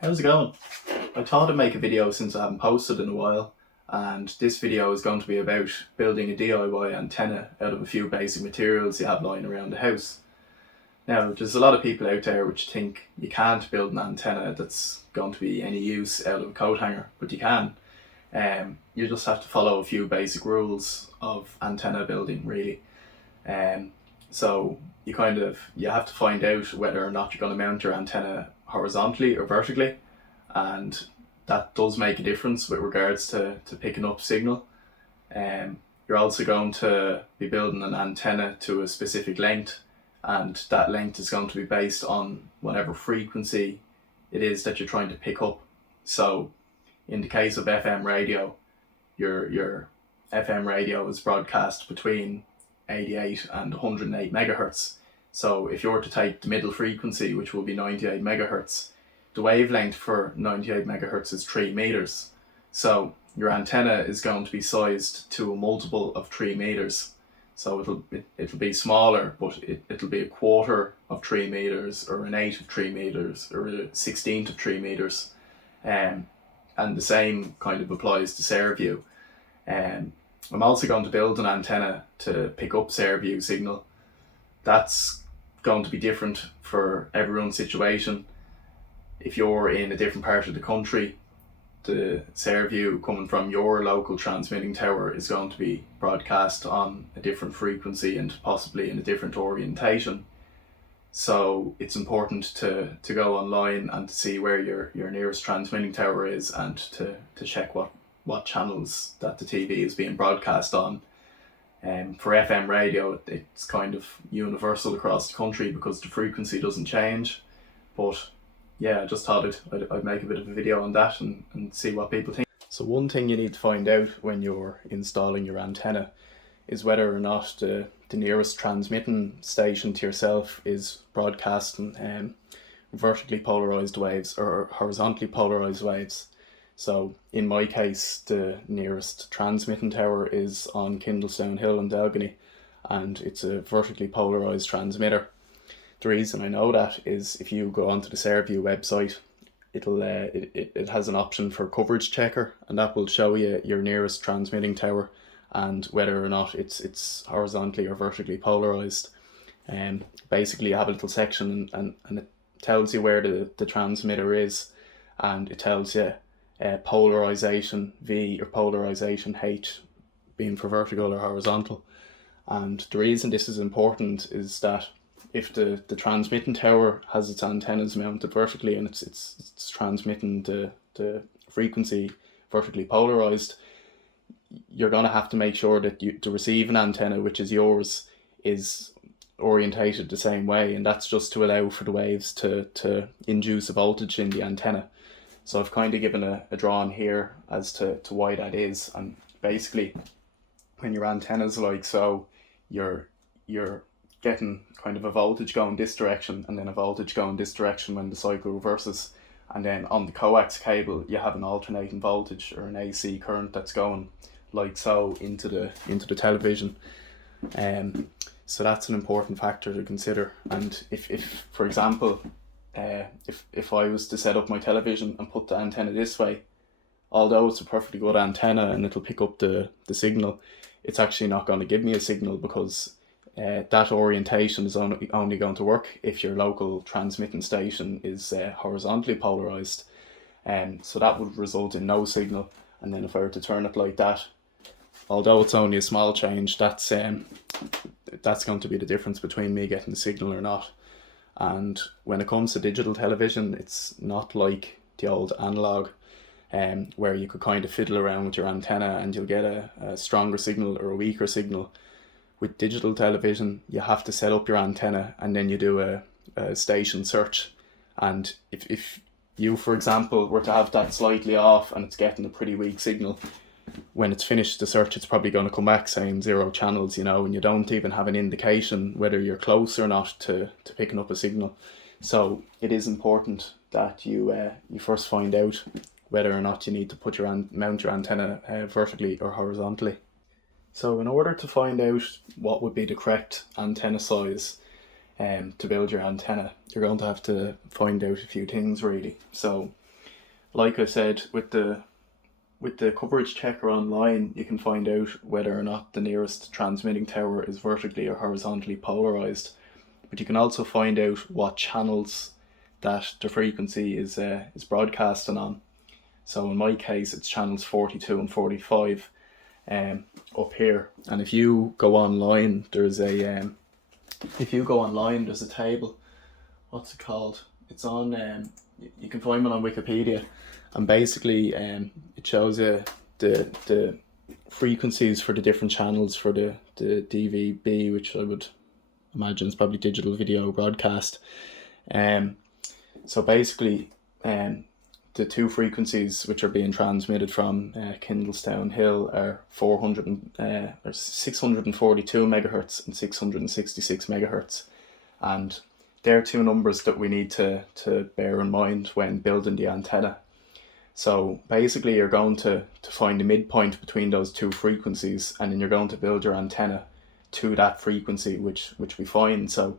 How's it going? I thought I'd make a video since I haven't posted in a while, and this video is going to be about building a DIY antenna out of a few basic materials you have lying around the house. Now, there's a lot of people out there which think you can't build an antenna that's going to be any use out of a coat hanger, but you can. You just have to follow a few basic rules of antenna building, really. So you have to find out whether or not you're going to mount your antenna horizontally or vertically, and that does make a difference with regards to picking up signal. You're also going to be building an antenna to a specific length, and that length is going to be based on whatever frequency it is that you're trying to pick up. So in the case of FM radio, your FM radio is broadcast between 88 and 108 megahertz. So if you were to take the middle frequency, which will be 98 megahertz, the wavelength for 98 megahertz is 3 meters. So your antenna is going to be sized to a multiple of 3 meters. So it'll be smaller, but it'll be a quarter of 3 meters, or an eighth of 3 meters, or a 16th of 3 meters. And the same kind of applies to Saorview. I'm also going to build an antenna to pick up Saorview signal. That's going to be different for everyone's situation. If you're in a different part of the country, the Saorview coming from your local transmitting tower is going to be broadcast on a different frequency and possibly in a different orientation. So it's important to go online and to see where your nearest transmitting tower is, and to check what channels that the TV is being broadcast on. For FM radio, it's kind of universal across the country because the frequency doesn't change. But yeah, I just thought I'd make a bit of a video on that and see what people think. So one thing you need to find out when you're installing your antenna is whether or not the nearest transmitting station to yourself is broadcasting vertically polarized waves or horizontally polarized waves. So in my case, the nearest transmitting tower is on Kindlestown Hill in Dalgany, and it's a vertically polarized transmitter. The reason I know that is if you go onto the Saorview website, it has an option for coverage checker, and that will show you your nearest transmitting tower and whether or not it's horizontally or vertically polarized. Basically you have a little section and it tells you where the transmitter is, and it tells you polarization V or polarization H being for vertical or horizontal. And the reason this is important is that if the transmitting tower has its antennas mounted vertically and it's transmitting the frequency vertically polarized, you're going to have to make sure that the receiving antenna, which is yours, is orientated the same way, and that's just to allow for the waves to induce a voltage in the antenna. So I've kind of given a drawing here as to why that is. And basically, when your antenna's like so, you're getting kind of a voltage going this direction and then a voltage going this direction when the cycle reverses. And then on the coax cable, you have an alternating voltage or an AC current that's going like so into the television. So that's an important factor to consider. And if for example, if I was to set up my television and put the antenna this way, although it's a perfectly good antenna and it'll pick up the signal, it's actually not going to give me a signal because that orientation is only going to work if your local transmitting station is horizontally polarized. So that would result in no signal. And then if I were to turn it like that, although it's only a small change, that's going to be the difference between me getting a signal or not. And when it comes to digital television, it's not like the old analog, where you could kind of fiddle around with your antenna and you'll get a stronger signal or a weaker signal. With digital television, you have to set up your antenna and then you do a station search. And if you, for example, were to have that slightly off and it's getting a pretty weak signal, when it's finished the search, it's probably going to come back saying 0 channels, and you don't even have an indication whether you're close or not to picking up a signal. So it is important that you first find out whether or not you need to mount your antenna vertically or horizontally. So in order to find out what would be the correct antenna size to build your antenna, you're going to have to find out a few things really. So like I said, with the coverage checker online, you can find out whether or not the nearest transmitting tower is vertically or horizontally polarized. But you can also find out what channels that the frequency is broadcasting on. So in my case, it's channels 42 and 45 up here. And if you go online, there's a table. What's it called? It's on. You can find it on Wikipedia, and basically, it shows you the frequencies for the different channels for the DVB, which I would imagine is probably digital video broadcast. So basically, the two frequencies which are being transmitted from Kindlestown Hill are 642 megahertz and 666 megahertz, and they're two numbers that we need to bear in mind when building the antenna. So basically, you're going to find the midpoint between those two frequencies, and then you're going to build your antenna to that frequency which we find. So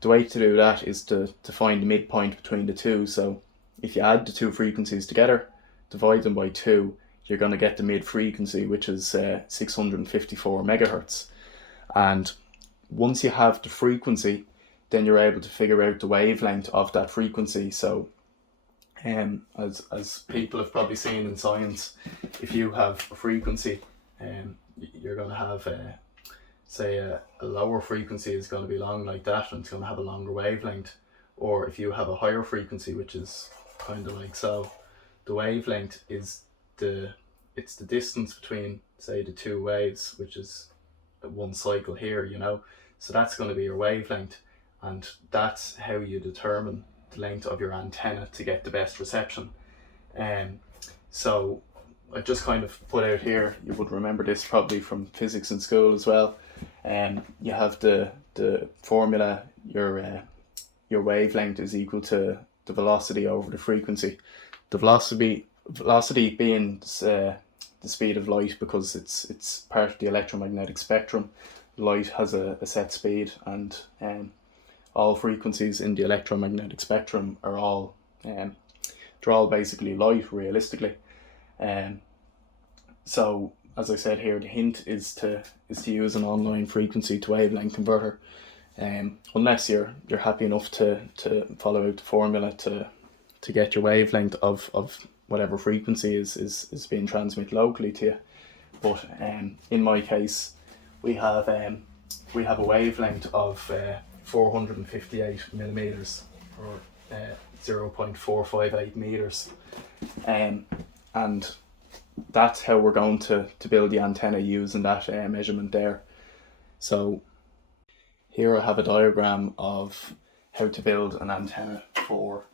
the way to do that is to find the midpoint between the two. So if you add the two frequencies together, divide them by 2, you're going to get the mid frequency, which is 654 megahertz. And once you have the frequency, then you're able to figure out the wavelength of that frequency. So as people have probably seen in science, if you have a frequency, you're going to have say a lower frequency is going to be long like that, and it's going to have a longer wavelength. Or if you have a higher frequency, which is kind of like so, the wavelength is the distance between, say, the two waves, which is one cycle here, you know. So that's going to be your wavelength, and that's how you determine the length of your antenna to get the best reception. So I just kind of put out here, you would remember this probably from physics in school as well. You have the formula, your wavelength is equal to the velocity over the frequency. The velocity being the speed of light, because it's part of the electromagnetic spectrum. Light has a set speed, and all frequencies in the electromagnetic spectrum are all they're all basically light, realistically. So as I said here, the hint is to use an online frequency to wavelength converter. Unless you're happy enough to follow out the formula to get your wavelength of whatever frequency is being transmitted locally to you. But in my case, we have a wavelength of 458 millimeters, or 0.458 meters, and that's how we're going to build the antenna using that measurement there. So here I have a diagram of how to build an antenna for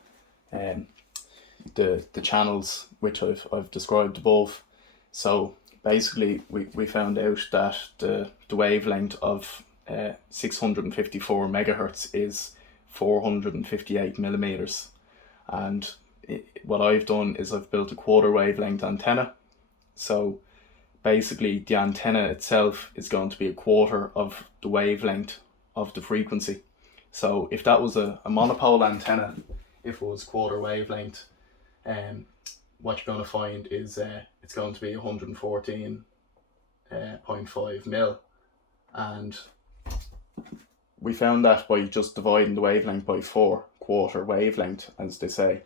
the channels which I've described above. So basically we found out that the wavelength of 654 megahertz is 458 millimeters, and what I've done is I've built a quarter wavelength antenna. So basically the antenna itself is going to be a quarter of the wavelength of the frequency. So if that was a monopole antenna, if it was quarter wavelength, what you're going to find is it's going to be 114.5 mil, and we found that by just dividing the wavelength by 4, quarter wavelength, as they say.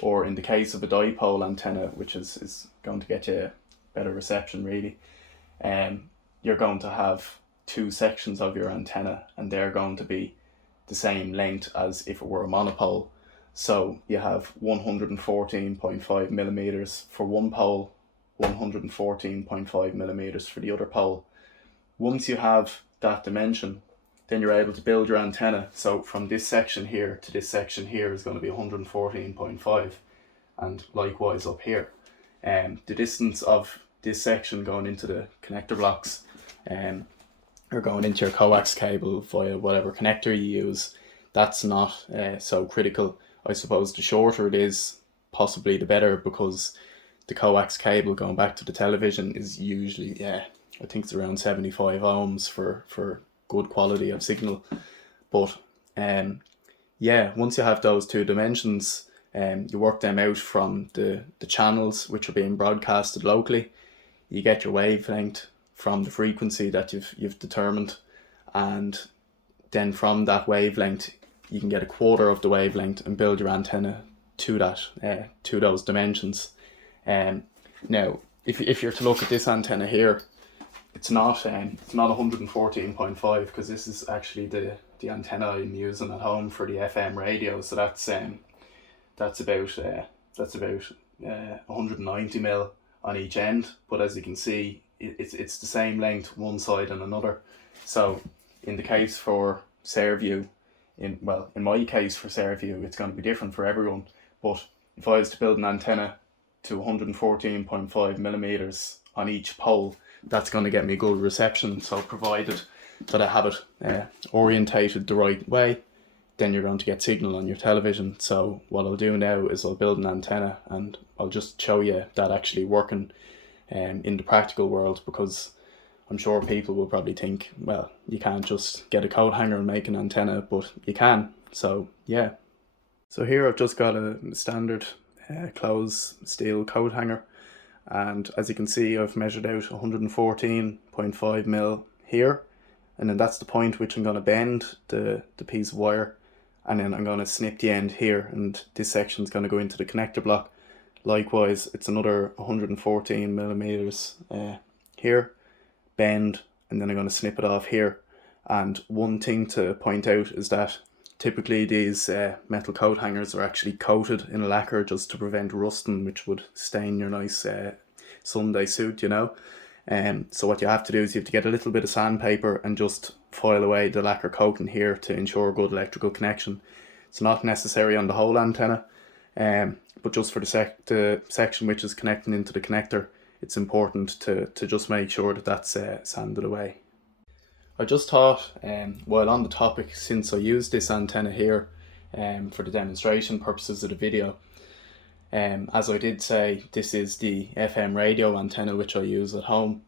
Or in the case of a dipole antenna, which is going to get you better reception really, you're going to have 2 sections of your antenna, and they're going to be the same length as if it were a monopole. So you have 114.5 millimeters for one pole, 114.5 millimeters for the other pole. Once you have that dimension, then you're able to build your antenna. So from this section here to this section here is going to be 114.5, and likewise up here. The distance of this section going into the connector blocks, or going into your coax cable via whatever connector you use, that's not so critical. I suppose the shorter it is, possibly the better, because the coax cable going back to the television is usually, I think it's around 75 ohms for good quality of signal. But once you have those 2 dimensions, You work them out from the channels which are being broadcasted locally. You get your wavelength from the frequency that you've determined, and then from that wavelength you can get a quarter of the wavelength and build your antenna to that, to those dimensions. Now, if you're to look at this antenna here, it's not 114.5, because this is actually the antenna I'm using at home for the FM radio. So that's about 190 mil on each end. But as you can see, it's the same length one side and another. So in the case for Saorview, in my case for Saorview, it's going to be different for everyone. But if I was to build an antenna to 114.5 millimeters on each pole, that's going to get me good reception. So provided that I have it orientated the right way, then you're going to get signal on your television. So what I'll do now is I'll build an antenna, and I'll just show you that actually working in the practical world, because I'm sure people will probably think, well, you can't just get a coat hanger and make an antenna, but you can. So yeah. So here I've just got a standard close steel coat hanger, and as you can see, I've measured out 114.5 mil here, and then that's the point which I'm going to bend the piece of wire, and then I'm going to snip the end here, and this section is going to go into the connector block. Likewise, it's another 114 millimeters here, bend, and then I'm going to snip it off here. And one thing to point out is that typically these metal coat hangers are actually coated in a lacquer just to prevent rusting, which would stain your nice Sunday suit, you know. So what you have to do is you have to get a little bit of sandpaper and just file away the lacquer coating here to ensure good electrical connection. It's not necessary on the whole antenna, but just for the section which is connecting into the connector, it's important to just make sure that that's sanded away. I just thought, while on the topic, since I used this antenna here for the demonstration purposes of the video, as I did say, this is the FM radio antenna which I use at home.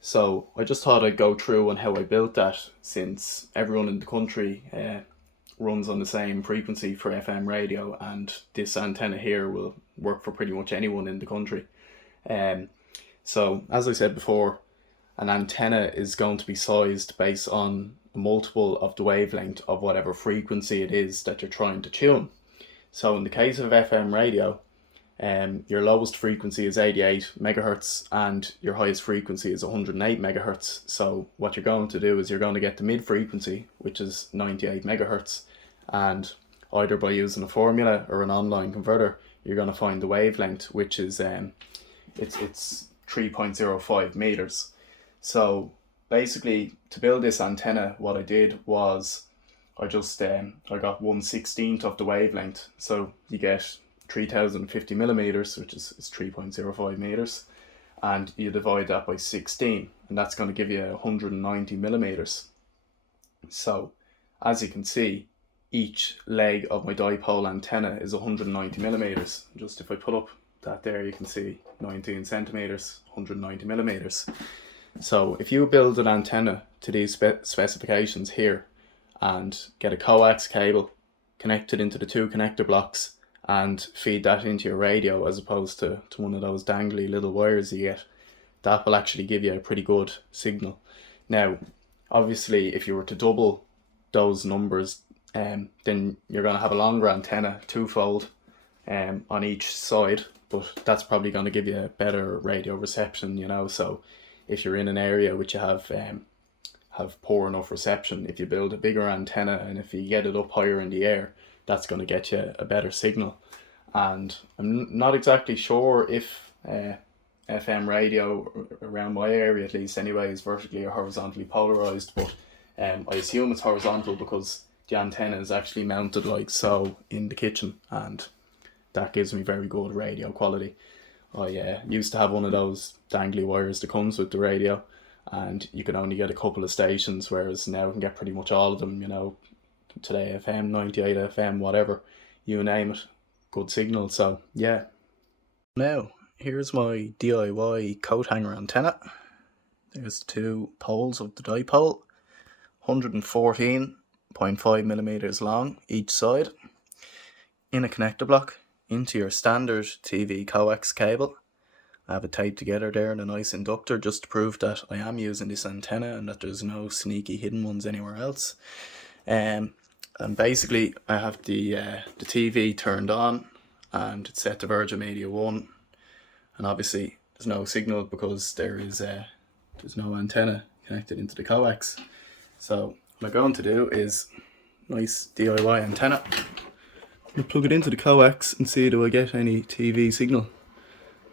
So I just thought I'd go through on how I built that, since everyone in the country runs on the same frequency for FM radio, and this antenna here will work for pretty much anyone in the country. So as I said before, an antenna is going to be sized based on a multiple of the wavelength of whatever frequency it is that you're trying to tune. So in the case of FM radio, your lowest frequency is 88 megahertz and your highest frequency is 108 megahertz. So what you're going to do is you're going to get the mid frequency, which is 98 megahertz, and either by using a formula or an online converter, you're going to find the wavelength, which is it's 3.05 meters. So basically, to build this antenna, what I did was I just I got 1/16 of the wavelength. So you get 3050 millimeters, which is 3.05 meters, and you divide that by 16, and that's going to give you 190 millimeters. So as you can see, each leg of my dipole antenna is 190 millimeters. Just if I put up that there, you can see 19 centimeters, 190 millimeters. So if you build an antenna to these specifications here and get a coax cable connected into the two connector blocks and feed that into your radio, as opposed to one of those dangly little wires you get, that will actually give you a pretty good signal. Now, obviously, if you were to double those numbers, then you're going to have a longer antenna, twofold, on each side, but that's probably going to give you a better radio reception, you know. So if you're in an area which you have poor enough reception, if you build a bigger antenna and if you get it up higher in the air, that's going to get you a better signal. And I'm not exactly sure if FM radio around my area, at least anyway, is vertically or horizontally polarized, but I assume it's horizontal because the antenna is actually mounted like so in the kitchen, and that gives me very good radio quality. I used to have one of those dangly wires that comes with the radio, and you can only get a couple of stations, whereas now you can get pretty much all of them, you know, Today FM, 98 FM, whatever, you name it, good signal. So yeah. Now, here's my DIY coat hanger antenna. There's the two poles of the dipole, 114.5 millimeters long each side, in a connector block into your standard TV coax cable. I have it taped together there in a nice inductor just to prove that I am using this antenna and that there's no sneaky hidden ones anywhere else. And basically I have the TV turned on and it's set to Virgin Media 1, and obviously there's no signal because there's no antenna connected into the coax. So what I'm going to do is nice DIY antenna. I'm going to plug it into the coax and see do I get any TV signal.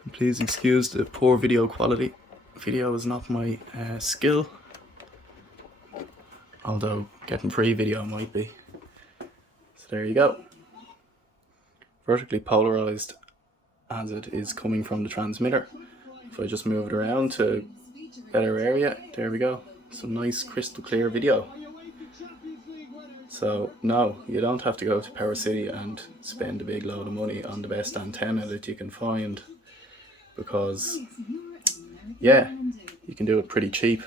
And please excuse the poor video quality. Video is not my skill, although getting free video might be. So there you go. Vertically polarized as it is coming from the transmitter. If I just move it around to better area, there we go. Some nice crystal clear video. So no, you don't have to go to Power City and spend a big load of money on the best antenna that you can find, because yeah, you can do it pretty cheap.